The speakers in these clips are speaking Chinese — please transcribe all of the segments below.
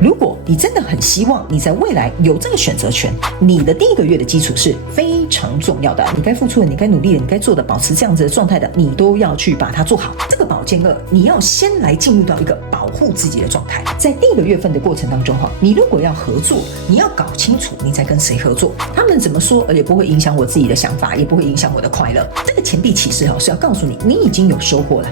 如果你真的很希望你在未来有这个选择权，你的第一个月的基础是非常重要的。你该付出的，你该努力的，你该做的，保持这样子的状态的，你都要去把它做好。这个宝剑二，你要先来进入到一个保护自己的状态。在第一个月份的过程当中，你如果要合作，你要搞清楚你在跟谁合作，他们怎么说，也不会影响我自己的想法，也不会影响我的快乐。这个钱币启示是要告诉你，你已经有收获了。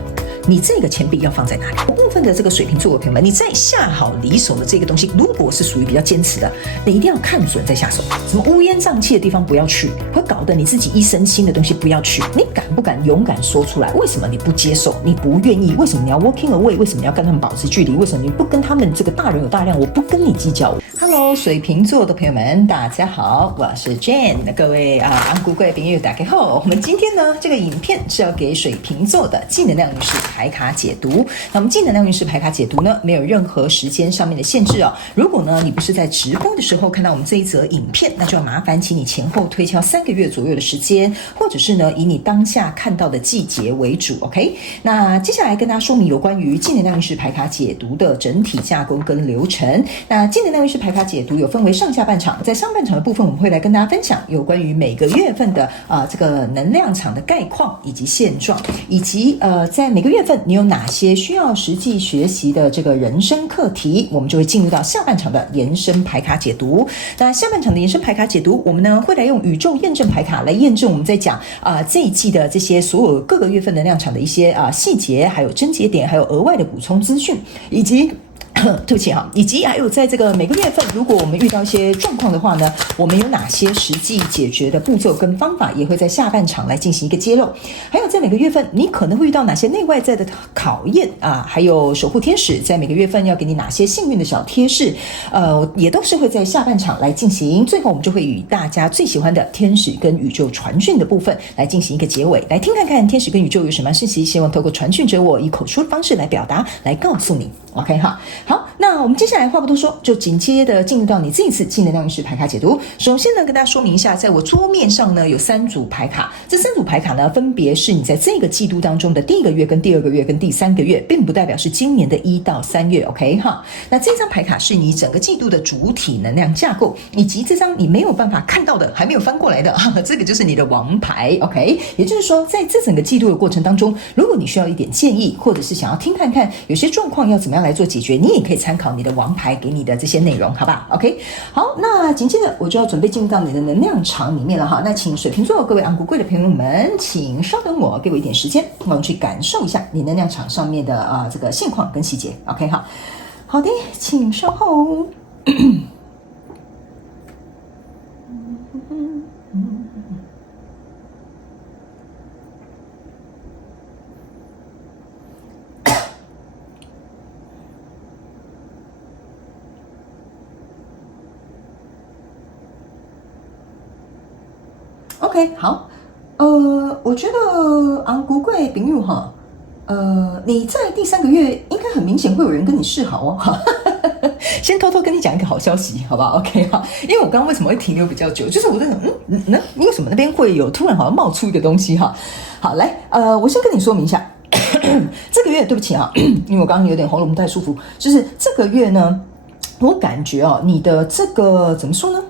你这个钱币要放在哪里？部分的这个水瓶座的朋友们，你在下好离手的这个东西，如果是属于比较坚持的，你一定要看准再下手。什么乌烟瘴气的地方不要去，会搞得你自己一身腥的东西不要去。你敢不敢勇敢说出来？为什么你不接受？你不愿意？为什么你要 walking away？ 为什么你要跟他们保持距离？为什么你不跟他们这个大人有大量？我不跟你计较。Hello， 水瓶座的朋友们，大家好，我是 Jane。各位安姑贵朋友大家好。我们今天呢，这个影片是要给水瓶座的正能量运势牌卡解读。那我们正能量运势牌卡解读呢，没有任何时间上面的限制哦。如果呢你不是在直播的时候看到我们这一则影片，那就要麻烦请你前后推敲3个月左右的时间，或者是呢以你当下看到的季节为主 ，OK？ 那接下来跟大家说明有关于正能量运势牌卡解读的整体架构跟流程。那正能量运势牌卡解读有分为上下半场，在上半场的部分，我们会来跟大家分享有关于每个月份的这个能量场的概况以及现状，以及在每个月份你有哪些需要实际学习的这个人生课题，我们就会进入到下半场的延伸牌卡解读。那下半场的延伸牌卡解读，我们呢会来用宇宙验证牌卡来验证我们在讲这一季的这些所有各个月份能量场的一些细节，还有症结点，还有额外的补充资讯，以及对不起哈，以及还有在这个每个月份，如果我们遇到一些状况的话呢，我们有哪些实际解决的步骤跟方法，也会在下半场来进行一个揭露。还有在每个月份，你可能会遇到哪些内外在的考验还有守护天使在每个月份要给你哪些幸运的小贴士，也都是会在下半场来进行。最后我们就会与大家最喜欢的天使跟宇宙传讯的部分来进行一个结尾，来听看看天使跟宇宙有什么信息，希望透过传讯者我以口述的方式来表达，来告诉你。OK 哈，好，那我们接下来话不多说，就紧接着进入到你这一次正能量运势牌卡解读。首先呢，跟大家说明一下，在我桌面上呢有3组牌卡，这3组牌卡呢分别是你在这个季度当中的第1个月、跟第2个月、跟第3个月，并不代表是今年的1到3月 OK 哈。那这张牌卡是你整个季度的主体能量架构，以及这张你没有办法看到的还没有翻过来的这个就是你的王牌 OK。 也就是说在这整个季度的过程当中，如果你需要一点建议，或者是想要听看看有些状况要怎么样来做解决，你也可以参考你的王牌给你的这些内容，好吧 OK。 好，那紧接着我就要准备进入到你的能量场里面了哈。那请水瓶座各位昂古贵的朋友们，请稍等我，给我一点时间，我们去感受一下你能量场上面的这个现况跟细节 OK 哈。好的，请稍后OK 好，我觉得昂古贵朋友哈，你在第3个月应该很明显会有人跟你示好哦。先偷偷跟你讲一个好消息，好不好 ？OK 哈，因为我刚刚为什么会停留比较久，就是我在想，因为什么那边会有突然好像冒出一个东西哈。好，来，我先跟你说明一下，这个月对不起哈，因为我刚刚有点喉咙不太舒服，就是这个月呢，我感觉你的这个怎么说呢？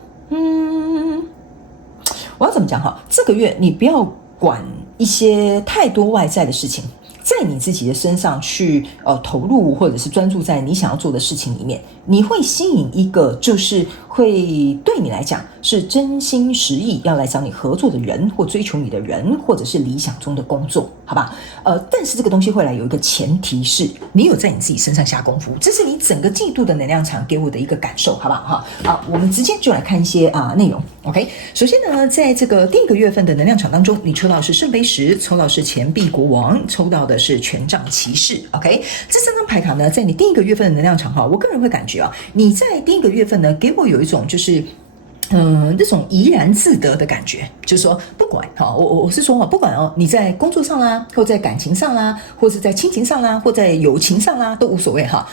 我要怎么讲哈？这个月你不要管一些太多外在的事情，在你自己的身上去投入，或者是专注在你想要做的事情里面，你会吸引一个就是会对你来讲是真心实意要来找你合作的人，或追求你的人，或者是理想中的工作，好吧？但是这个东西会来有一个前提是你有在你自己身上下功夫，这是你整个季度的能量场给我的一个感受，好不好？好，我们直接就来看一些内容。OK， 首先呢，在这个第1个月份的能量场当中，你抽到的是圣杯10，抽到的是钱币国王，抽到的是权杖骑士。OK， 这3张牌卡呢，在你第1个月份的能量场我个人会感觉你在第1个月份呢，给我有一种就是这种怡然自得的感觉，就是说，不管哈，我是说哈，不管你在工作上啦，或在感情上啦，或是在亲情上啦，或在友情上啦，都无所谓哈。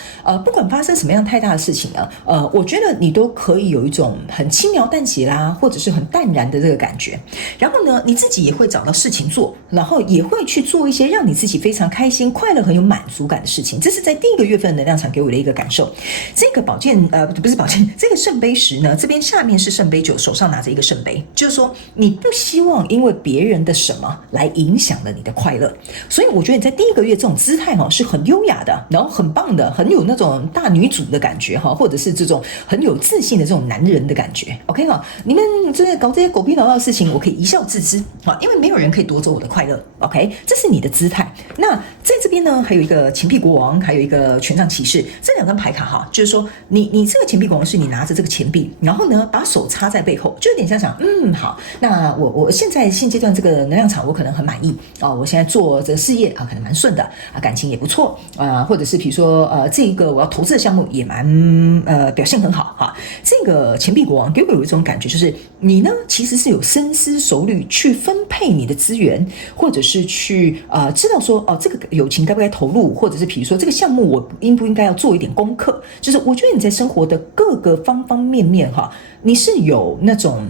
不管发生什么样太大的事情呢，我觉得你都可以有一种很轻描淡写啦，或者是很淡然的这个感觉。然后呢，你自己也会找到事情做，然后也会去做一些让你自己非常开心、快乐、很有满足感的事情。这是在第一个月份的能量场给我的一个感受。这个宝剑不是宝剑，这个圣杯十呢，这边下面是圣杯九，手上拿着一个圣杯，就是说你不希望因为别人的什么来影响了你的快乐。所以我觉得你在第一个月这种姿态是很优雅的，然后很棒的，很有那种大女主的感觉或者是这种很有自信的这种男人的感觉。OK 你们真的搞这些狗屁倒灶的事情，我可以一笑置之因为没有人可以夺走我的快乐。OK， 这是你的姿态。那在这边呢，还有一个钱币国王，还有一个权杖骑士，这两张牌卡就是说你这个钱币国王是你拿着这个钱币，然后呢把手插在背后，就有点像想好，那我现阶段这个能量场我可能很满意我现在做这个事业可能蛮顺的感情也不错或者是比如说这个我要投资的项目也蛮表现很好这个钱币国王给我有一种感觉，就是你呢其实是有深思熟虑去分配你的资源，或者是去知道说这个友情该不该投入，或者是比如说这个项目我应不应该要做一点功课。就是我觉得你在生活的各个方方面面你是有那种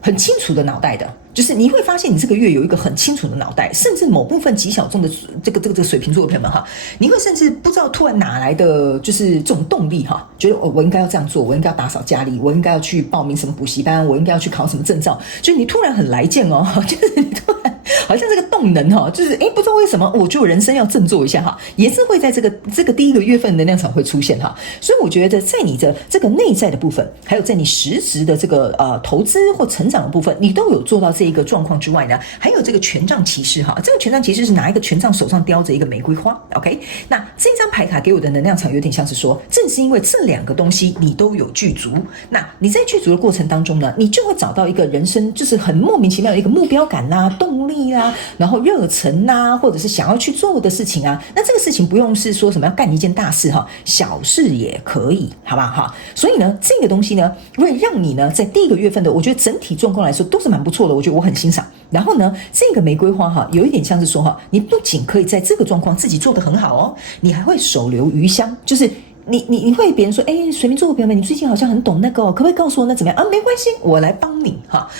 很清楚的脑袋的，就是你会发现你这个月有一个很清楚的脑袋，甚至某部分极小众的这个水瓶座的朋友们你会甚至不知道突然哪来的就是这种动力觉得我应该要这样做，我应该要打扫家里，我应该要去报名什么补习班，我应该要去考什么证照，就是你突然很来劲就是你突然好像这个动能就是不知道为什么我觉得人生要振作一下也是会在这个第一个月份能量场会出现所以我觉得在你的这个内在的部分，还有在你实质的这个投资或成长的部分，你都有做到这一个状况之外呢，还有这个权杖骑士这个权杖骑士是拿一个权杖，手上叼着一个玫瑰花。 OK， 那这张牌卡给我的能量场有点像是说，正是因为这两个东西你都有具足，那你在具足的过程当中呢，你就会找到一个人生就是很莫名其妙的一个目标感动力然后热忱或者是想要去做的事情那这个事情不用是说什么要干一件大事小事也可以，好不好所以呢，这个东西呢会让你呢在第一个月份的，我觉得整体状况来说都是蛮不错的，我觉得我很欣赏。然后呢，这个玫瑰花有一点像是说你不仅可以在这个状况自己做得很好你还会手留余香，就是你会别人说水瓶座的朋友们，你最近好像很懂那个可不可以告诉我那怎么样没关系，我来帮你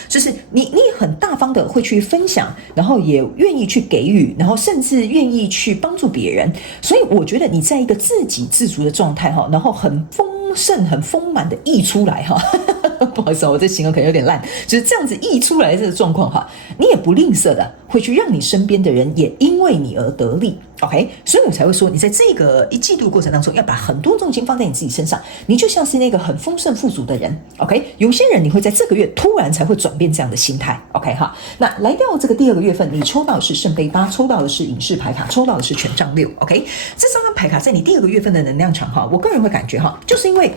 就是你很大方的会去分享，然后也愿意去给予，然后甚至愿意去帮助别人。所以我觉得你在一个自给自足的状态然后很丰盛很丰满的溢出来不好意思我这形容可能有点烂，就是这样子溢出来的这个状况你也不吝啬的会去让你身边的人也因为你而得利。 OK， 所以我才会说你在这个一季度过程当中要把很多重心放在你自己身上，你就像是那个很丰盛富足的人。 OK， 有些人你会在这个月突然才会转变这样的心态。 OK 那来到这个第二个月份，你抽到的是圣杯八，抽到的是隐士牌卡，抽到的是权杖六。 OK， 这三张牌卡在你第二个月份的能量场我个人会感觉就是因为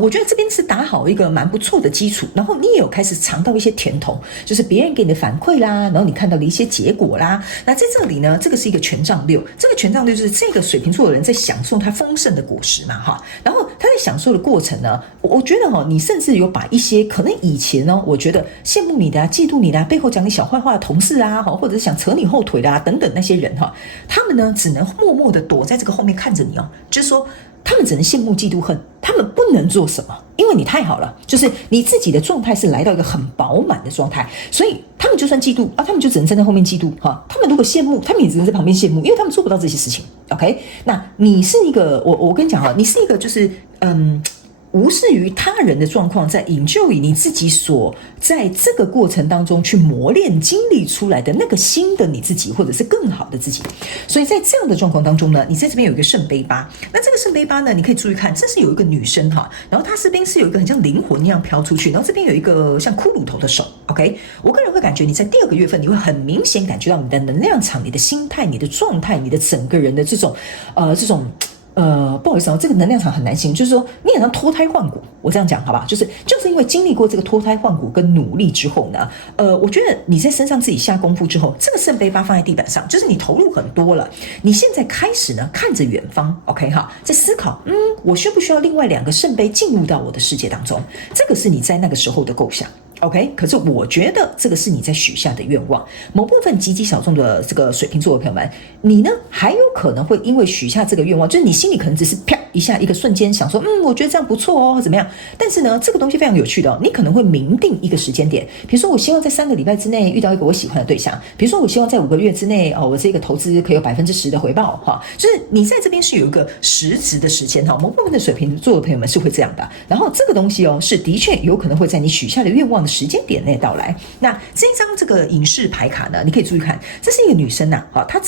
我觉得这边是打好一个蛮不错的基础，然后你也有开始尝到一些甜头，就是别人给你的反馈啦，然后你看到的一些结果啦。那在这里呢，这个是一个权杖六，这个权杖六就是这个水瓶座的人在享受他丰盛的果实嘛然后他在享受的过程呢，我觉得你甚至有把一些可能以前我觉得羡慕你的嫉妒你的背后讲你小坏话的同事或者是想扯你后腿的等等那些人他们呢只能默默的躲在这个后面看着你就是说他们只能羡慕嫉妒恨，他们不能做什么，因为你太好了，就是你自己的状态是来到一个很饱满的状态，所以他们就算嫉妒他们就只能站在后面嫉妒他们如果羡慕，他们也只能在旁边羡慕，因为他们做不到这些事情。 OK， 那你是一个我跟你讲你是一个就是无视于他人的状况，在enjoy你自己所在这个过程当中去磨练经历出来的那个新的你自己，或者是更好的自己。所以在这样的状况当中呢，你在这边有一个圣杯八，那这个圣杯八呢，你可以注意看，这是有一个女生然后她这边是有一个很像灵魂一样飘出去，然后这边有一个像骷髅头的手。 OK， 我个人会感觉你在第二个月份，你会很明显感觉到你的能量场、你的心态、你的状态、你的整个人的这种不好意思这个能量场很难形容，就是说你好像脱胎换骨，我这样讲好吧，就是因为经历过这个脱胎换骨跟努力之后呢，我觉得你在身上自己下功夫之后，这个圣杯八放在地板上，就是你投入很多了，你现在开始呢看着远方 ，OK 哈，在思考，我需不需要另外2个圣杯进入到我的世界当中？这个是你在那个时候的构想。OK， 可是我觉得这个是你在许下的愿望。某部分极小众的这个水瓶座的朋友们，你呢还有可能会因为许下这个愿望，就是你心里可能只是啪一下一个瞬间想说，我觉得这样不错哦，怎么样？但是呢，这个东西非常有趣的你可能会明定一个时间点，比如说我希望在3个礼拜之内遇到一个我喜欢的对象，比如说我希望在5个月之内我这个投资可以有10%的回报哈，就是你在这边是有一个实质的时间哈。某部分的水瓶座的朋友们是会这样的，然后这个东西是的确有可能会在你许下的愿望的时间点内到来。那这一张这个隐士牌卡呢，你可以注意看，这是一个女生她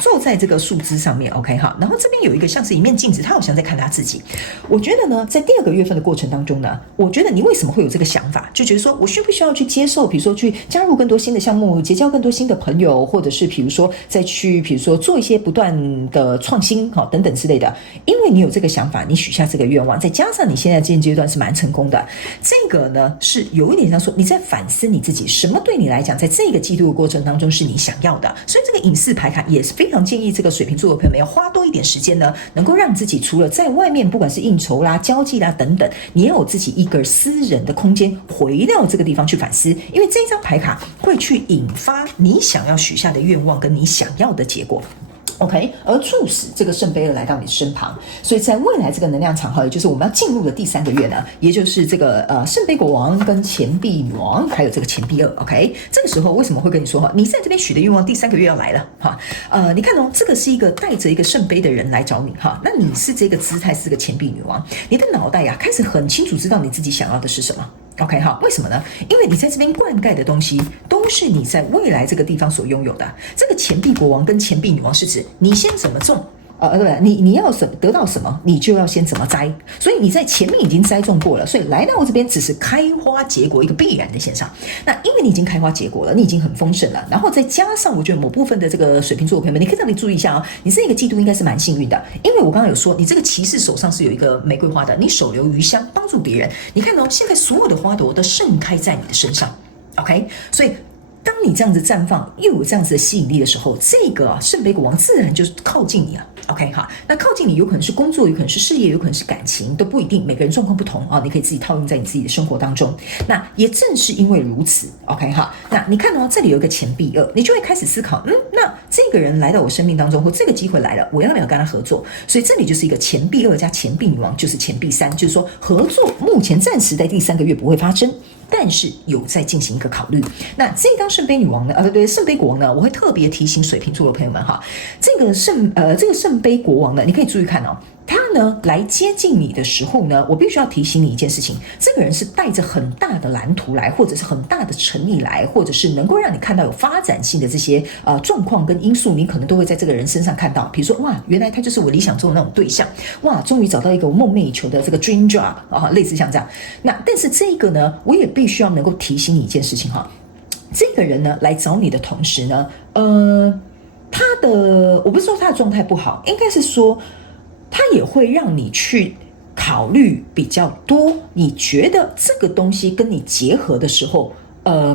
坐在这个树枝上面 ，OK 哈，然后这边有一个像是一面镜子，她好像在看她自己。我觉得呢，在第2个月份的过程当中呢，我觉得你为什么会有这个想法，就觉得说我需不需要去接受，比如说去加入更多新的项目，结交更多新的朋友，或者是比如说再去做一些不断的创新等等之类的。因为你有这个想法，你许下这个愿望，再加上你现在这阶段是蛮成功的，这个呢是有一点像说你在反思你自己，什么对你来讲在这个季度的过程当中是你想要的。所以这个隐士牌卡也是非常建议这个水瓶座的朋友们要花多一点时间呢，能够让自己除了在外面不管是应酬啦、交际啦等等，你要有自己一个私人的空间，回到这个地方去反思。因为这张牌卡会去引发你想要许下的愿望跟你想要的结果。OK， 而促使这个圣杯二来到你身旁，所以在未来这个能量场也就是我们要进入的第3个月呢，也就是这个圣杯国王跟钱币女王，还有这个钱币二 ，OK， 这个时候为什么会跟你说你在这边许的愿望第3个月要来了哈？你看这个是一个带着一个圣杯的人来找你哈，那你是这个姿态是个钱币女王，你的脑袋开始很清楚知道你自己想要的是什么。OK 好，为什么呢？因为你在这边灌溉的东西都是你在未来这个地方所拥有的。这个钱币国王跟钱币女王是指你先怎么种，对，你要得到什么，你就要先怎么栽。所以你在前面已经栽种过了，所以来到这边只是开花结果一个必然的现象。那因为你已经开花结果了，你已经很丰盛了，然后再加上我觉得某部分的这个水瓶座的朋友们，你可以特别注意一下你这个季度应该是蛮幸运的，因为我刚刚有说你这个骑士手上是有一个玫瑰花的，你手留余香帮助别人。你看现在所有的花朵都盛开在你的身上 ，OK， 所以当你这样子绽放，又有这样子的吸引力的时候，这个圣杯国王自然就是靠近你了。OK 哈，那靠近你有可能是工作，有可能是事业，有可能是感情，都不一定，每个人状况不同你可以自己套用在你自己的生活当中。那也正是因为如此 ，OK 哈，那你看这里有一个钱币二，你就会开始思考，那这个人来到我生命当中，或这个机会来了，我要不要跟他合作？所以这里就是一个钱币二加钱币女王，就是钱币3，就是说合作目前暂时在第3个月不会发生。但是有在进行一个考虑。那这张圣杯女王呢？圣杯国王呢？我会特别提醒水瓶座的朋友们这个圣杯国王呢，你可以注意看他呢来接近你的时候呢，我必须要提醒你一件事情，这个人是带着很大的蓝图来，或者是很大的诚意来，或者是能够让你看到有发展性的这些状况跟因素，你可能都会在这个人身上看到。比如说哇，原来他就是我理想中的那种对象，哇，终于找到一个我梦寐以求的这个 dream job 类似像这样。那但是这个呢，我也必须要能够提醒你一件事情这个人呢来找你的同时呢，我不是说他的状态不好，应该是说他也会让你去考虑比较多，你觉得这个东西跟你结合的时候，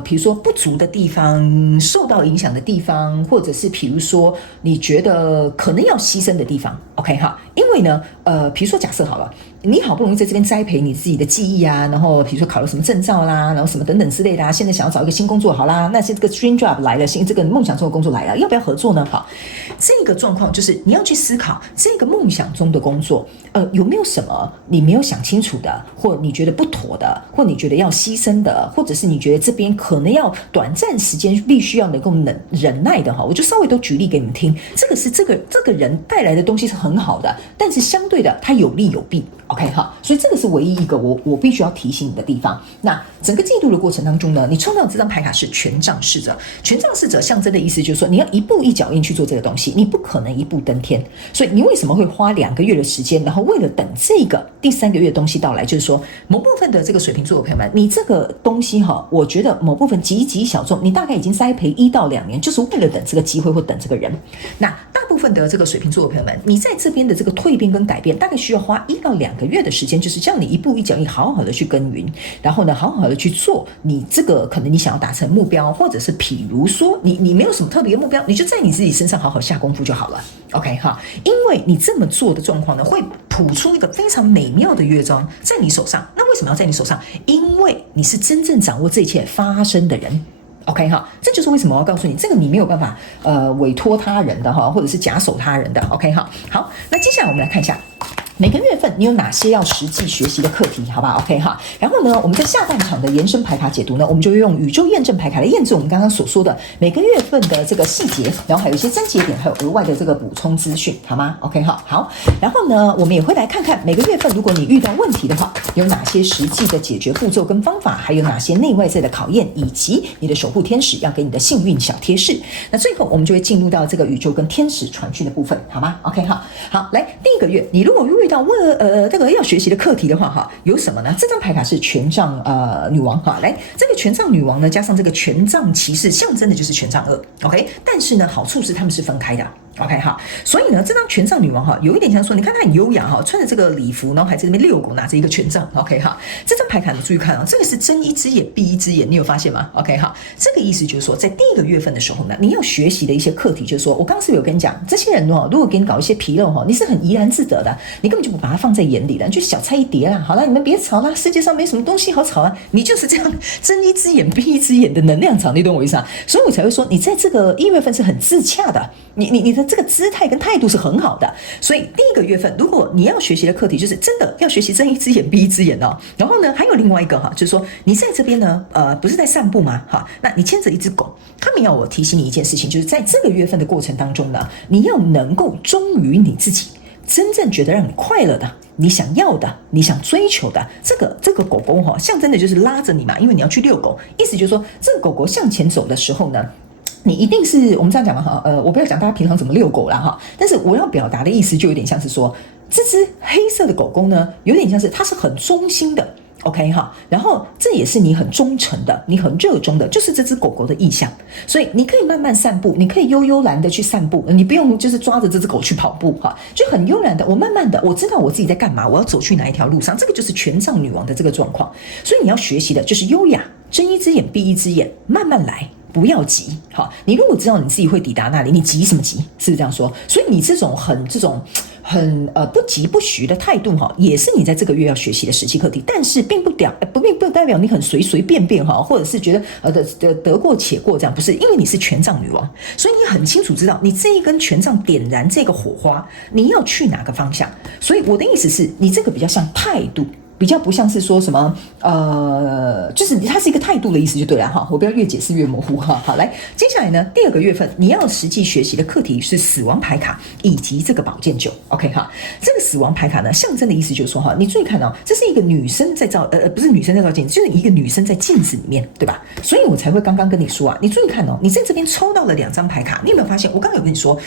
比如说不足的地方，受到影响的地方，或者是比如说你觉得可能要牺牲的地方 ，OK 哈？因为呢，比如说假设好了，你好不容易在这边栽培你自己的技艺啊，然后比如说考了什么证照啦，然后什么等等之类的现在想要找一个新工作好啦，那这个 dream job 来了，这个梦想中的工作来了，要不要合作呢？好，这个状况就是你要去思考这个梦想中的工作，有没有什么你没有想清楚的，或你觉得不妥的，或你觉得要牺牲的，或者是你觉得这边可能要短暂时间必须要能够忍耐的我就稍微都举例给你们听。这个是这个人带来的东西是很好的，但是相对的它有利有弊 OK 哈，所以这个是唯一一个我必须要提醒你的地方。那整个季度的过程当中呢，你抽到的这张牌卡是权杖侍者。权杖侍者象征的意思就是说，你要一步一脚印去做这个东西，你不可能一步登天。所以你为什么会花2个月的时间，然后为了等这个第3个月的东西到来，就是说某部分的这个水瓶座的朋友们，你这个东西哈，我觉得某部分极极小众，你大概已经栽培1到2年，就是为了等这个机会或等这个人。那大部分的这个水瓶座的朋友们，你在这边的这个蜕变跟改变，大概需要花1到2个月的时间，就是叫你一步一脚印，好好的去耕耘，然后呢，好好的去做你这个可能你想要达成目标，或者是譬如说你没有什么特别的目标，你就在你自己身上好好下功夫就好了。OK 哈，因为你这么做的状况呢，会谱出一个非常美妙的乐章在你手上。那为什么要在你手上？因为你是真正掌握这一切发生的人。OK 哈，这就是为什么我要告诉你，这个你没有办法委托他人的哈，或者是假手他人的。OK 哈，好，那接下来我们来看一下。每个月份你有哪些要实际学习的课题，好吧 ？OK 哈。然后呢，我们在下半场的延伸牌卡解读呢，我们就会用宇宙验证牌卡来验证我们刚刚所说的每个月份的这个细节，然后还有一些症结点，还有额外的这个补充资讯，好吗 ？OK 哈。好，然后呢，我们也会来看看每个月份如果你遇到问题的话，有哪些实际的解决步骤跟方法，还有哪些内外在的考验，以及你的守护天使要给你的幸运小贴士。那最后我们就会进入到这个宇宙跟天使传讯的部分，好吗 ？OK 哈。好，来第1个月，你如果遇到这个要学习的课题的话哈，有什么呢？这张牌卡是权杖女王哈，来这个权杖女王呢，加上这个权杖骑士，象征的就是权杖2 ，OK。但是呢，好处是他们是分开的。OK 哈，所以呢，这张权杖女王哈，有一点像说，你看她很优雅哈，穿着这个礼服，然后还在那边遛狗，拿着一个权杖。OK 哈，这张牌卡你注意看啊，这个是睁一只眼闭一只眼，你有发现吗 ？OK 哈，这个意思就是说，在第1个月份的时候呢，你要学习的一些课题，就是说我刚刚是不是有跟你讲，这些人哦，如果给你搞一些纰漏哈，你是很怡然自得的，你根本就不把它放在眼里了，你就小菜一碟啦。好了，你们别吵啦，世界上没什么东西好吵啊，你就是这样睁一只眼闭一只眼的能量场，你懂我意思啊？所以我才会说，你在这个1月份是很自洽的，你的这个姿态跟态度是很好的。所以第1个月份，如果你要学习的课题，就是真的要学习睁一只眼闭一只眼哦。然后呢，还有另外一个哈，就是说你在这边呢，不是在散步吗？哈，那你牵着一只狗，他们要我提醒你一件事情，就是在这个月份的过程当中呢，你要能够忠于你自己。真正觉得让你快乐的，你想要的，你想追求的，这个狗狗哈，象征的就是拉着你嘛，因为你要去遛狗，意思就是说，这个狗狗向前走的时候呢，你一定是我们这样讲嘛哈，我不要讲大家平常怎么遛狗啦哈，但是我要表达的意思就有点像是说，这只黑色的狗狗呢，有点像是它是很忠心的。OK 哈，然后这也是你很忠诚的，你很热衷的，就是这只狗狗的意向。所以你可以慢慢散步，你可以悠悠然的去散步，你不用就是抓着这只狗去跑步哈，就很悠然的，我慢慢的，我知道我自己在干嘛，我要走去哪一条路上，这个就是权杖女王的这个状况。所以你要学习的就是优雅，睁一只眼闭一只眼，慢慢来。不要急，好，你如果知道你自己会抵达那里，你急什么急？是不是这样说？所以你这种很不急不徐的态度哈，也是你在这个月要学习的实际课题。但是并不代表你很随便哈，或者是觉得得过且过这样，不是，因为你是权杖女王，所以你很清楚知道你这一根权杖点燃这个火花，你要去哪个方向。所以我的意思是你这个比较像态度。比较不像是说什么就是它是一个态度的意思就对了哈，我不要越解释越模糊哈。好，来，接下来呢，第2个月份你要实际学习的课题是死亡牌卡以及这个宝剑9 OK 哈，这个死亡牌卡呢，象征的意思就是说哈，你注意看哦，这是一个女生在照不是女生在照镜子，就是一个女生在镜子里面，对吧？所以我才会刚刚跟你说啊，你注意看哦，你在这边抽到了2张牌卡，你有没有发现？我刚刚有跟你说，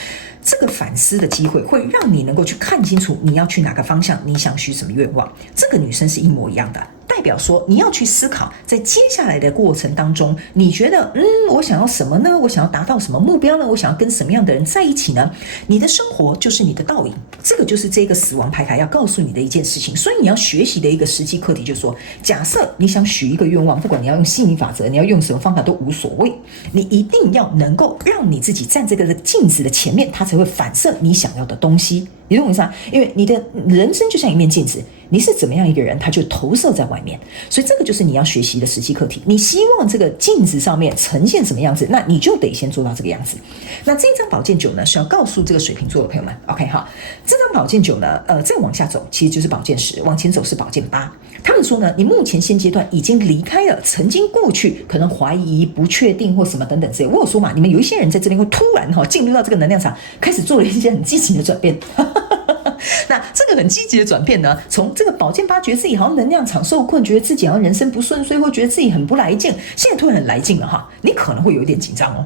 这个反思的机会会让你能够去看清楚你要去哪个方向，你想许什么愿望。这个女生是一模一样的，代表说你要去思考，在接下来的过程当中，你觉得我想要什么呢？我想要达到什么目标呢？我想要跟什么样的人在一起呢？你的生活就是你的倒影，这个就是这个死亡牌卡要告诉你的一件事情。所以你要学习的一个实际课题就是说，假设你想许一个愿望，不管你要用吸引力法则，你要用什么方法都无所谓，你一定要能够让你自己站这个镜子的前面，它才会反射你想要的东西。你懂我意思吗？因为你的人生就像一面镜子，你是怎么样一个人，它就投射在外面。所以这个就是你要学习的实际课题。你希望这个镜子上面呈现什么样子，那你就得先做到这个样子。那这张宝剑9呢，是要告诉这个水瓶座的朋友们 ，OK 哈，这张宝剑9呢，再往下走其实就是宝剑10，往前走是宝剑8。他们说呢，你目前现阶段已经离开了曾经过去可能怀疑、不确定或什么等等之类。我有说嘛，你们有一些人在这边会突然进入到这个能量场，开始做了一些很积极的转变。那这个很积极的转变呢，从这个宝剑八觉得自己好像能量场受困，觉得自己好像人生不顺遂，或觉得自己很不来劲，现在突然很来劲了哈，你可能会有一点紧张哦。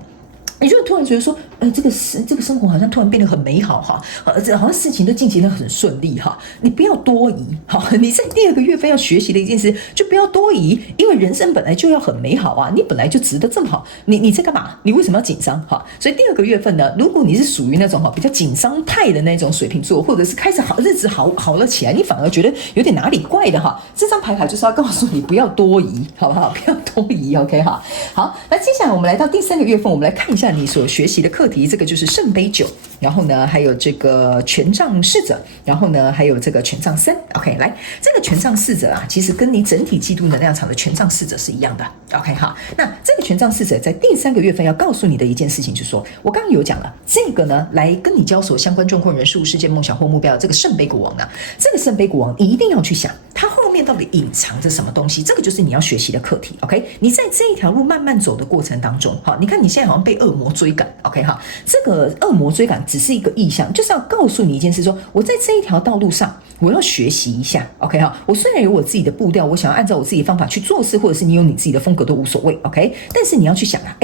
你就突然觉得说，这个生活好像突然变得很美好哈，好像事情都进行得很顺利哈。你不要多疑哈，你在第2个月份要学习的一件事，就不要多疑，因为人生本来就要很美好啊，你本来就值得这么好，你在干嘛？你为什么要紧张哈？所以第2个月份呢，如果你是属于那种比较紧张派的那种水瓶座，或者是开始日子好了起来，你反而觉得有点哪里怪的哈，这张牌卡就是要告诉你不要多疑，好不好？不要多疑 ，OK 哈。好，那接下来我们来到第3个月份，我们来看一下你所学习的课题，这个就是圣杯9，然后呢还有这个权杖侍者，然后呢还有这个权杖3。OK， 来，这个权杖侍者啊，其实跟你整体季度能量场的权杖侍者是一样的。OK 哈，那这个权杖侍者在第3个月份要告诉你的一件事情，就是说我刚刚有讲了，这个呢来跟你交手相关状况、人事物、事件、梦想或目标，这个圣杯国王呢，这个圣杯国王你一定要去想，它后面到底隐藏着什么东西，这个就是你要学习的课题。OK， 你在这一条路慢慢走的过程当中，好，你看你现在好像被恶魔追赶。OK 哈，这个恶魔追赶只是一个意象，就是要告诉你一件事，说我在这一条道路上，我要学习一下。OK 哈，我虽然有我自己的步调，我想要按照我自己的方法去做事，或者是你有你自己的风格都无所谓。OK， 但是你要去想啊，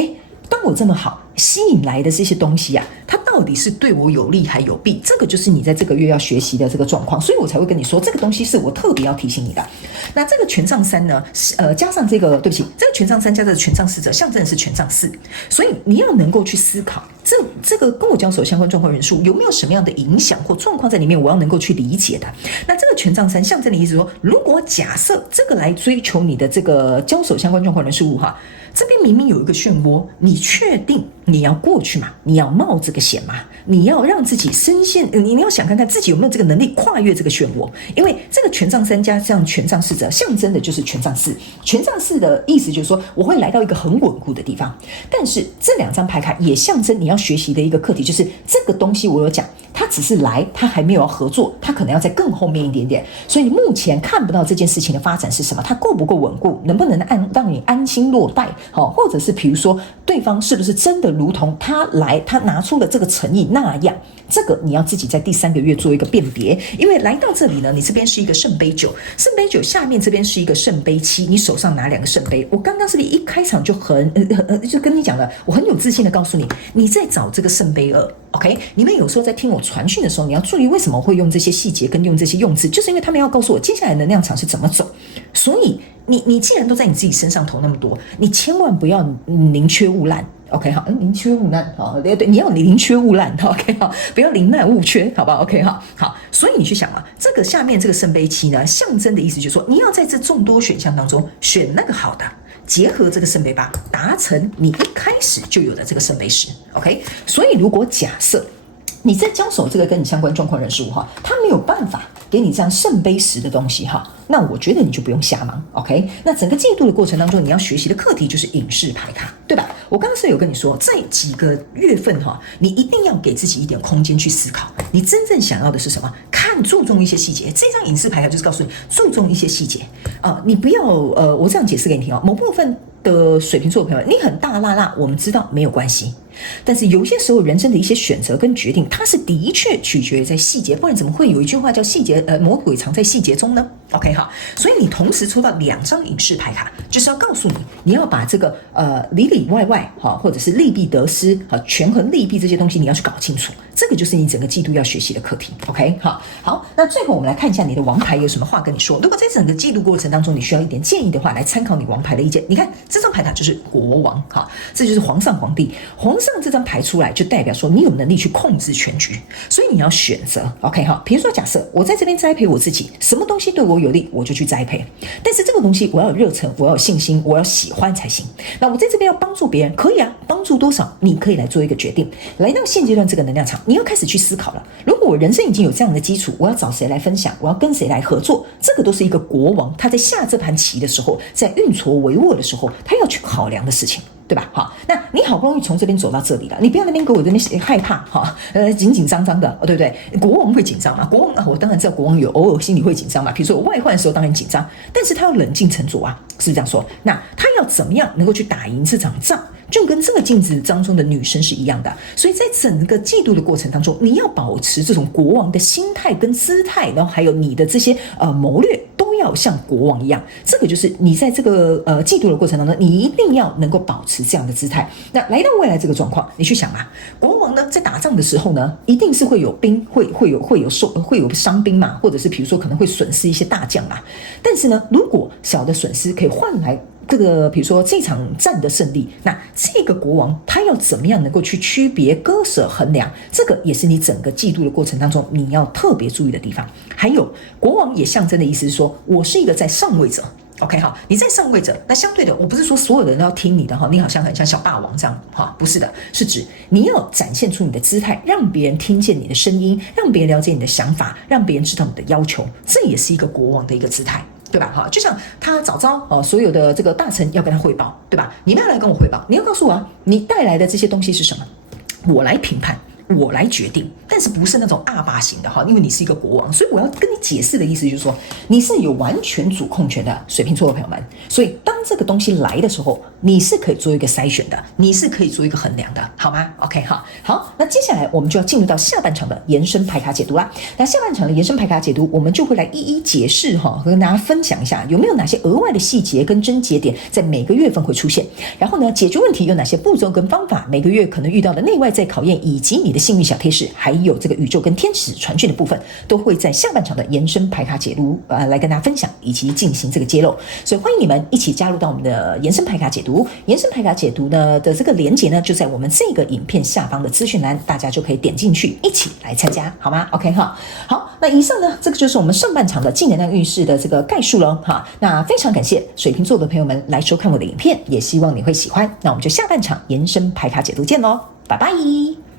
当我这么好吸引来的这些东西啊，它到底是对我有利还有弊？这个就是你在这个月要学习的这个状况，所以我才会跟你说，这个东西是我特别要提醒你的。那这个权杖3呢，加上这个，对不起，这个权杖3加上权杖侍者，象征的是权杖4，所以你要能够去思考，这个跟我交手相关状况人数有没有什么样的影响或状况在里面，我要能够去理解的。那这个权杖3象征的意思说，如果假设这个来追求你的这个交手相关状况人数哈，这边明明有一个漩涡，你确定你要过去吗？你要冒这个险吗？你要让自己深陷，你要想看看自己有没有这个能力跨越这个漩涡。因为这个权杖3加上权杖侍者，象征的就是权杖4。权杖4的意思就是说，我会来到一个很稳固的地方。但是这2张牌卡也象征你要学习的一个课题，就是这个东西我有讲，它只是来，它还没有要合作，它可能要在更后面一点点。所以你目前看不到这件事情的发展是什么，它够不够稳固，能不能让你安心落袋，或者是比如说对方是不是真的如同他拿出了这个诚意那样，这个你要自己在第3个月做一个辨别。因为来到这里呢，你这边是一个圣杯9，圣杯9下面这边是一个圣杯7，你手上拿2个圣杯。我刚刚是不是一开场就就跟你讲了，我很有自信的告诉你，你在找这个圣杯2。OK， 你们有时候在听我传讯的时候，你要注意为什么会用这些细节跟用这些用字，就是因为他们要告诉我接下来能量场是怎么走。所以你既然都在你自己身上投那么多，你千万不要宁缺毋滥。OK 好，宁缺毋滥，好，对，你要宁缺毋滥 ，OK 好，不要宁滥勿缺，好不好 ？OK 好，所以你去想啊，这个下面这个圣杯7呢，象征的意思就是说，你要在这众多选项当中选那个好的，结合这个圣杯8，达成你一开始就有的这个圣杯10。OK， 所以如果假设你在交手这个跟你相关状况人事物哈，他没有办法给你这样圣杯10的东西哈，那我觉得你就不用瞎忙 ，OK？ 那整个季度的过程当中，你要学习的课题就是隐士牌卡，对吧？我刚刚是有跟你说，在几个月份哈，你一定要给自己一点空间去思考，你真正想要的是什么？注重一些细节。这张隐士牌卡就是告诉你，注重一些细节你不要我这样解释给你听某部分的水瓶座的朋友，你很大辣辣，我们知道没有关系。但是有些时候人生的一些选择跟决定，它是的确取决于在细节，不然怎么会有一句话叫细节魔鬼藏在细节中呢 ？OK 好，所以你同时抽到2张隐士牌卡，就是要告诉你，你要把这个里里外外或者是利弊得失权衡利弊这些东西你要去搞清楚，这个就是你整个季度要学习的课题。OK 好，那最后我们来看一下你的王牌有什么话跟你说。如果在整个季度过程当中你需要一点建议的话，来参考你王牌的意见。你看这张牌卡就是国王这就是皇上皇帝，皇上这张牌出来就代表说你有能力去控制全局，所以你要选择 OK 比如说假设我在这边栽培我自己，什么东西对我有利我就去栽培，但是这个东西我要有热忱，我要有信心，我要喜欢才行。那我在这边要帮助别人，可以啊，帮助多少你可以来做一个决定。来到现阶段这个能量场，你要开始去思考了，如果我人生已经有这样的基础，我要找谁来分享，我要跟谁来合作，这个都是一个国王他在下这盘棋的时候，在运筹帷幄的时候他要去考量的事情。对吧？好，那你好不容易从这边走到这里了，你不要那边给我这边害怕哈，紧紧张张的，对不对？国王会紧张吗？国王我当然知道国王有偶尔心里会紧张嘛，比如说我外患的时候当然紧张，但是他要冷静沉着啊，是不是这样说？那他要怎么样能够去打赢这场仗？就跟这个镜子当中的女生是一样的，所以在整个嫉妒的过程当中，你要保持这种国王的心态跟姿态，然后还有你的这些谋略都要像国王一样。这个就是你在这个嫉妒的过程当中，你一定要能够保持这样的姿态。那来到未来这个状况，你去想啊，国王呢在打仗的时候呢，一定是会有兵，会有伤兵嘛，或者是比如说可能会损失一些大将嘛。但是呢，如果小的损失可以换来这个比如说这场战的胜利，那这个国王他要怎么样能够去区别割舍衡量，这个也是你整个嫉妒的过程当中你要特别注意的地方。还有国王也象征的意思是说，我是一个在上位者，OK 哈，你在上位者，那相对的，我不是说所有的人都要听你的哈，你好像很像小霸王这样哈，不是的，是指你要展现出你的姿态，让别人听见你的声音，让别人了解你的想法，让别人知道你的要求，这也是一个国王的一个姿态。对吧？哈，就像他早早所有的这个大臣要跟他汇报，对吧？你们要来跟我汇报，你要告诉我啊，你带来的这些东西是什么，我来评判，我来决定，但是不是那种阿爸型的哈，因为你是一个国王，所以我要跟你解释的意思就是说，你是有完全主控权的水瓶座的朋友们，所以当这个东西来的时候，你是可以做一个筛选的，你是可以做一个衡量的，好吗 ？OK 哈，好，那接下来我们就要进入到下半场的延伸牌卡解读啦。那下半场的延伸牌卡解读，我们就会来一一解释哈，和大家分享一下有没有哪些额外的细节跟症结点在每个月份会出现，然后呢，解决问题有哪些步骤跟方法，每个月可能遇到的内外在考验，以及你的幸运小贴士，还有这个宇宙跟天使传讯的部分，都会在下半场的延伸牌卡解读来跟大家分享以及进行这个揭露。所以欢迎你们一起加入到我们的延伸牌卡解读。延伸牌卡解读呢的这个连结呢，就在我们这个影片下方的资讯栏，大家就可以点进去一起来参加，好吗 ？OK 哈，好，那以上呢，这个就是我们上半场的净能量运势的这个概述了哈。那非常感谢水瓶座的朋友们来收看我的影片，也希望你会喜欢。那我们就下半场延伸牌卡解读见喽，拜拜。